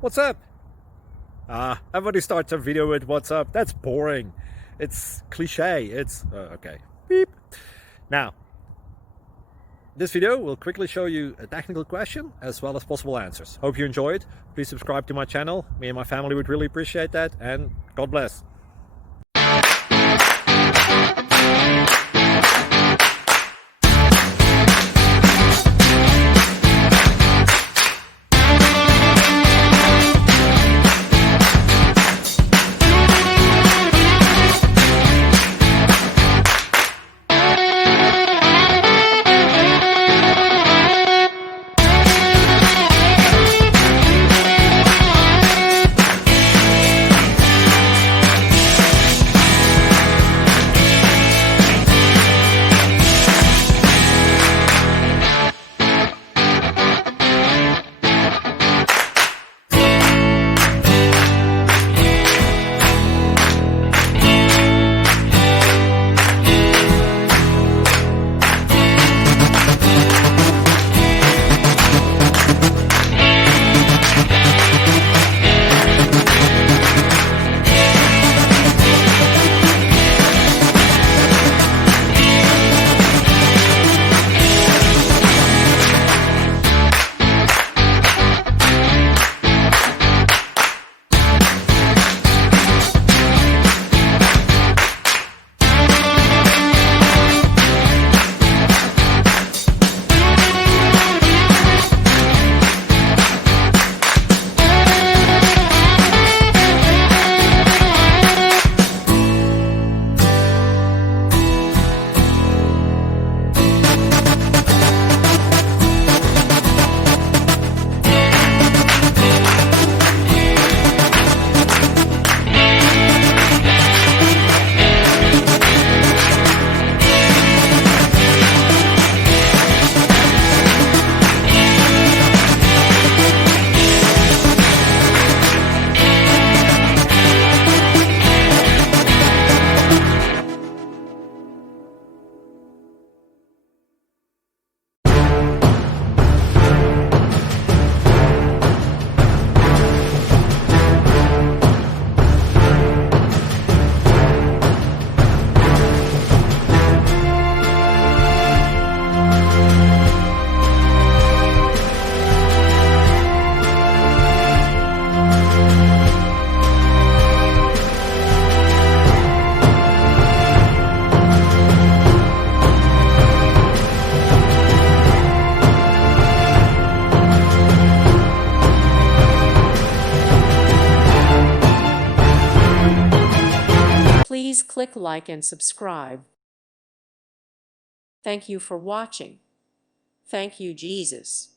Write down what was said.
What's up? Everybody starts a video with what's up. That's boring. It's cliche. It's okay. Beep. Now, this video will quickly show you a technical question as well as possible answers. Hope you enjoy it. Please subscribe to my channel. Me and my family would really appreciate that, and God bless. Please click like and subscribe. Thank you for watching. Thank you, Jesus.